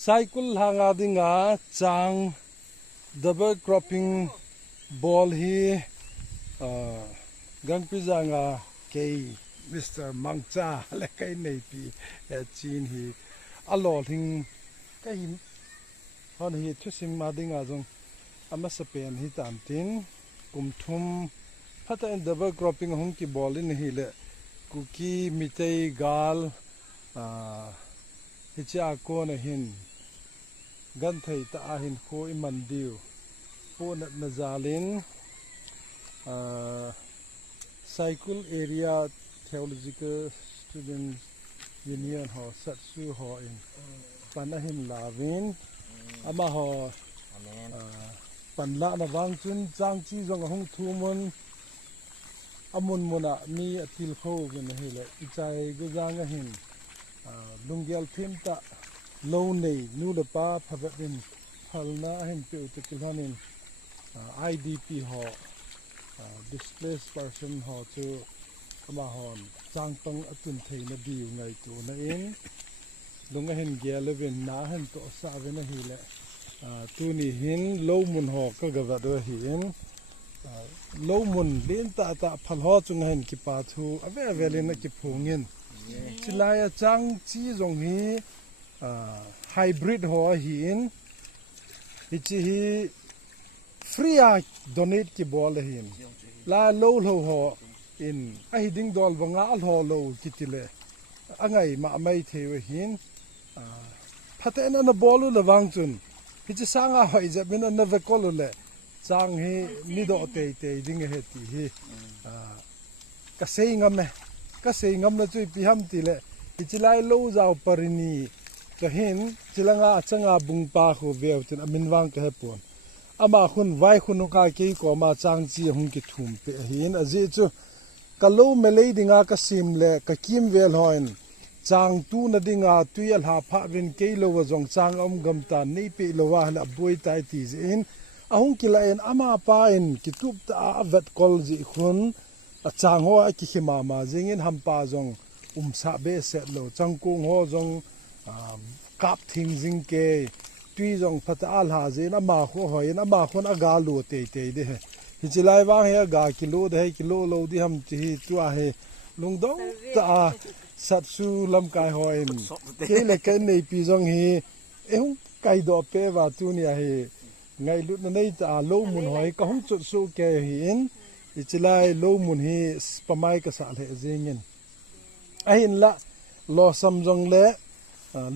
cycle hanga dinga chang double cropping ball hi gang pizza nga kei Mr. Mangcha le kai nei pi chin hi alol hing kai hon hi thusim ma dinga jong ama sapen hi tan tin kumthum phata in double cropping hong ki ball in hi le kuki mitei gal hi cha ko na hin gan thei ta a hin kho i man diu po na zalin cycle area theological student union ho satsu ho in panahin lavin ama ho panla na wang chun chang chi jong hong thumun amun muna mi atil kho gen hele ichai gujang hin lungyal thim ta lo nei nu le pa phabatin phalna hin pe utikilhanin IDP ho displaced person ho chu ama hon changpang atun theina diu ngai tu na in lunga hin gelevin na han to sa vena hi le tu ni hin lo mun ho ka gawa do hin lo mun len ta phal ho chung hin ki pa thu ave ave le na ki phungin chilaya chang chi jong hi hybrid ho hin ichi hi free donate ki bol hin la lo ho in ai ding dol wanga al ho lo kitile angai ma mai thewe hin phaten na bolu le wang chun hi chi sanga hoi ja bin na ve kol le chang hi ni do te ding he ti hi ka sei ngam na chui pi ham ti le hi chi lai lo jaw parini ka hin chilanga changa bung pa khu ve tin amin wang ka he pon ama khun vai khunu ka ke ko ma chang chi hung ki thum pe hin aji chu kalo melei dinga ka sim le ka kim vel hoin chang tu na dinga tuial ha pha vin ke lo wa jong chang om gam ta nei pe lo wa la boi tai ti in ahung kila en ama pa in ki tup ta avat kol ji khun a chang ho ki khima ma jingin ham pa jong sa be set lo chang kung ho jong kap thing jing ke tui jong phata al ha je na ma kho hoin ama khon aga lu te de hi chilai wang he ga kilo de kilo lo di ham chi tu a he lung do ta satsu lam kai hoin ke le kai nei pi jong hi ehung kai do pe wa tu ni a he ngai lut na nei ta lo mun hoi ka hung chu su ke hi in chilai lo mun hi pamai ka sa le jengin a hin la lo sam jong le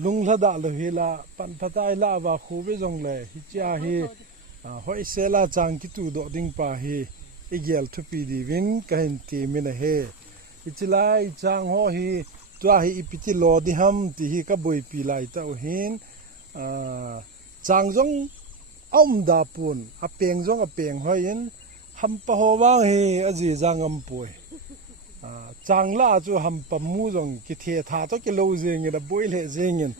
lung la da lo hi la pan phatai la wa khu be jong le hi cha hi hoi sela chang ki tu do ding pa hi igel thupi di win ka hin ti min he ichilai chang ho hi tua hi ipiti lo di ham ti hi ka boi pi lai ta hin chang jong om da pun a peng jong a peng hoin ham pa ho wang hi aji jangam poi chang la chu ham pa mu jong ki the tha to ki lo jeng da boi le jengin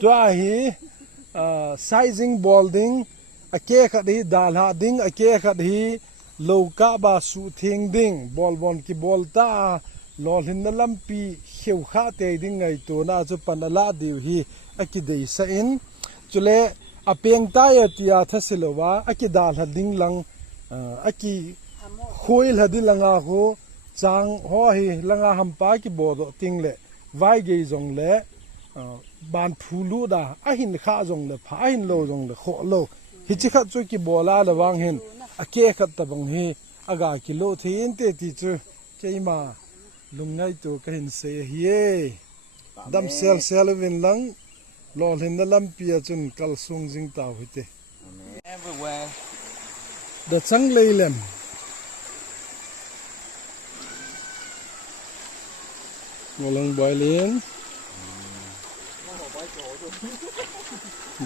tua hi sizing balding a ke kha di dal ha ding a ke kha di lo ka ba su thing ding bol bon ki bol ta lol hin na lampi heu kha te ding ngai to na chu panala diu hi a ki dei sa in chule a peng ta ya tia thasilowa a ki dal ha ding lang a ki khoil ha di langa ho chang ho hi langa ham pa ki bo do ting le vai ge jong le ban phulu da a hin kha jong le pha hin lo jong le kho lo hi chi kha chu ki bola la wang hen a ke khat ta bang hi aga ki lo thin te ti chu keima lungai tu ka hin se hi dam sel win lang lo hin na lam pia chun kal sung jing taw hi te everywhere the chang leilem ngolang boilin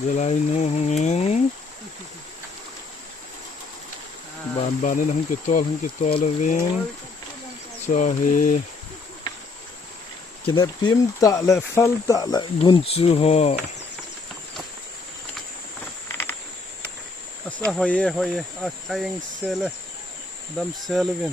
jelai nu hungin ban nên không cái to là viên cho he cái này phim tạ lại phal tạ lại gun chu ho asa hoye a kaing sele dam sele viên